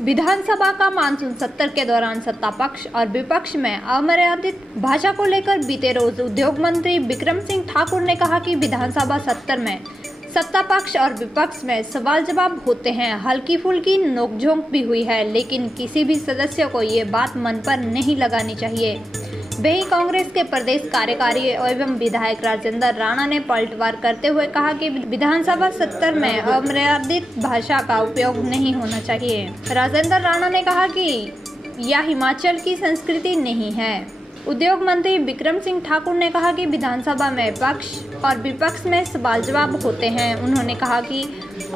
विधानसभा का मानसून सत्र के दौरान सत्ता पक्ष और विपक्ष में अमर्यादित भाषा को लेकर बीते रोज उद्योग मंत्री बिक्रम सिंह ठाकुर ने कहा कि विधानसभा सत्र में सत्ता पक्ष और विपक्ष में सवाल जवाब होते हैं, हल्की फुल्की नोकझोंक भी हुई है, लेकिन किसी भी सदस्य को ये बात मन पर नहीं लगानी चाहिए। वहीं कांग्रेस के प्रदेश कार्यकारी एवं विधायक राजेंद्र राणा ने पलटवार करते हुए कहा कि विधानसभा सत्र में अमर्यादित भाषा का उपयोग नहीं होना चाहिए। राजेंद्र राणा ने कहा कि यह हिमाचल की संस्कृति नहीं है। उद्योग मंत्री बिक्रम सिंह ठाकुर ने कहा कि विधानसभा में पक्ष और विपक्ष में सवाल जवाब होते हैं। उन्होंने कहा कि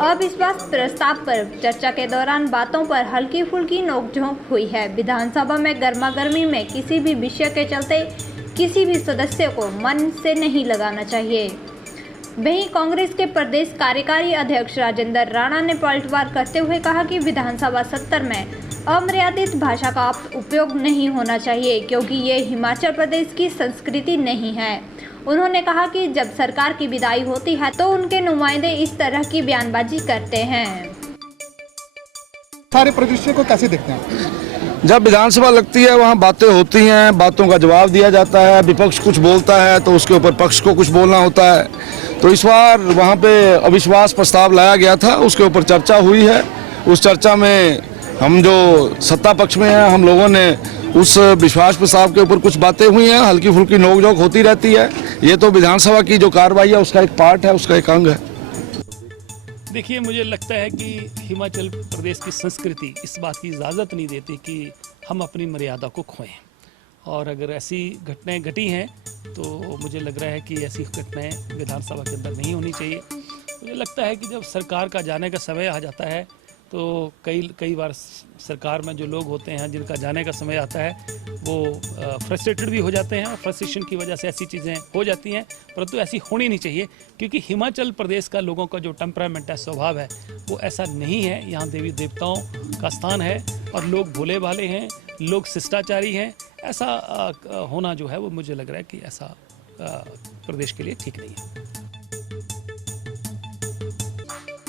अविश्वास प्रस्ताव पर चर्चा के दौरान बातों पर हल्की फुल्की नोकझोंक हुई है। विधानसभा में गर्मागर्मी में किसी भी विषय के चलते किसी भी सदस्य को मन से नहीं लगाना चाहिए। वहीं कांग्रेस के प्रदेश कार्यकारी अध्यक्ष राजेंद्र राणा ने पलटवार करते हुए कहा कि विधानसभा सत्र में अमर्यादित भाषा का उपयोग नहीं होना चाहिए, क्योंकि ये हिमाचल प्रदेश की संस्कृति नहीं है। उन्होंने कहा कि जब सरकार की विदाई होती है तो उनके नुमाइंदे इस तरह की बयानबाजी करते हैं। सारे परिदृश्य को कैसे देखते हैं? जब विधानसभा लगती है वहाँ बातें होती हैं, बातों का जवाब दिया जाता है, विपक्ष कुछ बोलता है तो उसके ऊपर पक्ष को कुछ बोलना होता है। तो इस बार वहाँ पे अविश्वास प्रस्ताव लाया गया था, उसके ऊपर चर्चा हुई है। उस चर्चा में हम जो सत्ता पक्ष में हैं, हम लोगों ने उस विश्वास प्रस्ताव के ऊपर कुछ बातें हुई हैं, हल्की फुल्की नोकझोंक होती रहती है। ये तो विधानसभा की जो कार्रवाई है उसका एक पार्ट है, उसका एक अंग है। देखिए, मुझे लगता है कि हिमाचल प्रदेश की संस्कृति इस बात की इजाज़त नहीं देती कि हम अपनी मर्यादा को खोएं, और अगर ऐसी घटनाएं घटी हैं तो मुझे लग रहा है कि ऐसी घटनाएं विधानसभा के अंदर नहीं होनी चाहिए। मुझे लगता है कि जब सरकार का जाने का समय आ जाता है तो कई बार सरकार में जो लोग होते हैं जिनका जाने का समय आता है वो फ्रस्ट्रेटेड भी हो जाते हैं, और फ्रस्ट्रेशन की वजह से ऐसी चीज़ें हो जाती हैं, परंतु ऐसी होनी नहीं चाहिए, क्योंकि हिमाचल प्रदेश का लोगों का जो टेम्परामेंट है, स्वभाव है, वो ऐसा नहीं है। यहाँ देवी देवताओं का स्थान है और लोग भोले भाले हैं, लोग शिष्टाचारी हैं। ऐसा होना जो है वो मुझे लग रहा है कि ऐसा प्रदेश के लिए ठीक नहीं है।